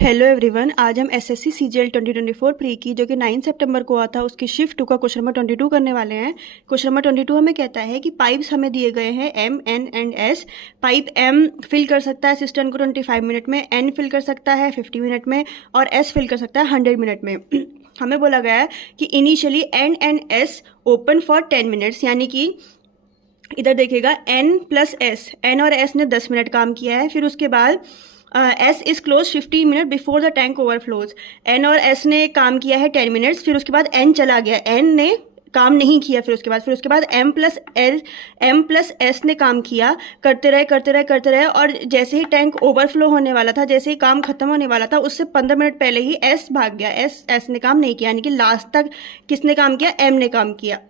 Hello everyone, आज हम SSC CGL 2024 pre की जो कि 9 सितंबर को आता है उसकी शिफ्ट 2 का क्वेश्चन नंबर 22 करने वाले हैं। क्वेश्चन नंबर 22 हमें कहता है कि पाइप्स हमें दिए गए हैं M, N and S. Pipe M fill कर सकता है सिस्टम को 25 मिनट में, एन फिल कर सकता है 50 मिनट में और एस फिल कर सकता है 100 मिनट में। हमें बोला गया है कि initially N and S open for 10 minutes, यानी कि इधर देखिएगा एन प्लस एस, एन और एस ने 10 मिनट काम किया है। फिर उसके बाद S is close 15 minute before the tank overflows. N और एस ने काम किया है 10 मिनट्स। फिर उसके बाद एन चला गया, एन ने काम नहीं किया। फिर उसके बाद एम प्लस एस ने काम किया, करते रहे और जैसे ही टैंक ओवरफ्लो होने वाला था, जैसे ही काम खत्म होने वाला था, उससे 15 मिनट पहले ही एस भाग गया। एस ने काम नहीं किया, यानी कि लास्ट तक किसने काम किया? एम ने काम किया।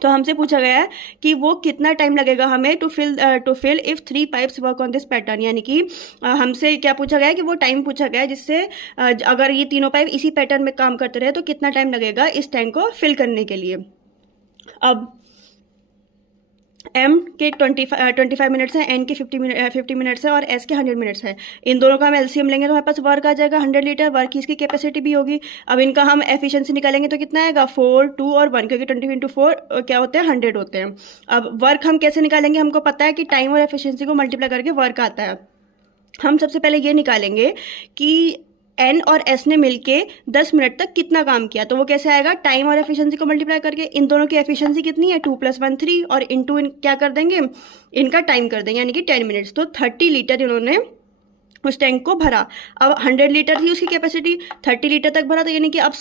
तो हमसे पूछा गया है कि वो कितना टाइम लगेगा हमें to fill if 3 pipes work on this pattern, यानी कि हमसे क्या पूछा गया है कि वो टाइम पूछा गया है जिससे अगर ये तीनों पाइप इसी पैटर्न में काम करते रहे तो कितना टाइम लगेगा इस टैंक को फिल करने के लिए। अब एम के 25 मिनट्स है, एन के 50 मिनट्स है और एस के 100 मिनट्स है। इन दोनों का हम एलसीएम लेंगे तो हमारे पास वर्क आ जाएगा 100 लीटर। वर्क की इसकी कैपेसिटी भी होगी। अब इनका हम एफिशिएंसी निकालेंगे तो कितना आएगा? 4, 2 और 1, क्योंकि 20 × 4 क्या होते हैं? 100 होते हैं। अब वर्क हम कैसे निकालेंगे? हमको पता है कि टाइम और एफिशिएंसी को मल्टीप्लाई करके वर्क आता है। हम सबसे पहले ये निकालेंगे कि एन और एस ने मिलके 10 मिनट तक कितना काम किया। तो वो कैसे आएगा? टाइम और एफिशिएंसी को मल्टीप्लाई करके। इन दोनों की एफिशिएंसी कितनी है? 2 + 1 3 और इनटू क्या कर देंगे? इनका टाइम कर देंगे, यानी कि 10 मिनट्स। तो 30 लीटर इन्होंने उस टैंक को भरा। अब 100 लीटर थी उसकी कैपेसिटी, 30 लीटर तक भरा, तो यानी कि अब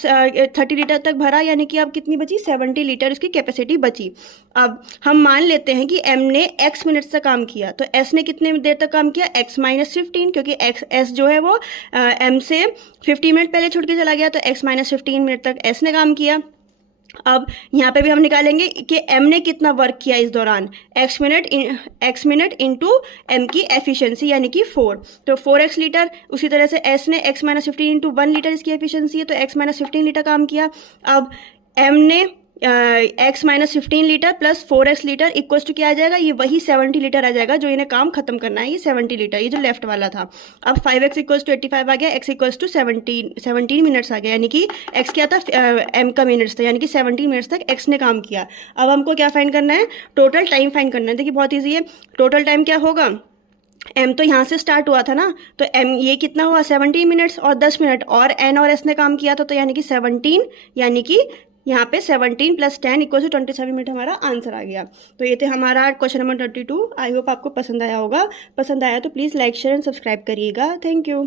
30 लीटर तक भरा, यानी कि अब कितनी बची? 70 लीटर उसकी कैपेसिटी बची। अब हम मान लेते हैं कि एम ने x मिनट्स तक काम किया, तो एस ने कितने देर तक काम किया? x - 15, क्योंकि एस जो है वो एम से 50 मिनट पहले छुट के चला गया, तो x - 15 मिनट तक एस ने काम किया। अब यहाँ पे भी हम निकालेंगे कि एम ने कितना वर्क किया इस दौरान, x मिनट इंटू एम की एफिशिएंसी, यानी कि 4, तो 4x लीटर। उसी तरह से एस ने x - 15 इंटू 1 लीटर इसकी एफिशिएंसी है, तो x - 15 लीटर काम किया। अब एम ने x - 15 litre plus 4x litre equals to क्या आ जाएगा? ये वही 70 लीटर आ जाएगा जो इन्हें काम खत्म करना है, ये 70 लीटर, ये जो लेफ्ट वाला था। अब 5x इक्वल्स टू 85 आ गया, x इक्वल्स टू 17 मिनट्स आ गया, यानी कि x क्या था? m का मिनट्स था, यानी कि 17 मिनट्स तक x ने काम किया। अब हमको क्या फाइंड करना है? टोटल टाइम फाइंड करना है। देखिए बहुत ईजी है। टोटल टाइम क्या होगा? m तो यहाँ से स्टार्ट हुआ था ना, तो m ये कितना हुआ? 17 मिनट्स और 10 मिनट, और n और s ने काम किया था, तो यानी कि 17, यानी कि यहाँ पे 17 + 10 = 27 मिनट हमारा आंसर आ गया। तो ये थे हमारा क्वेश्चन नंबर 22। आई होप आपको पसंद आया होगा। पसंद आया तो please like, share and subscribe करिएगा। Thank you.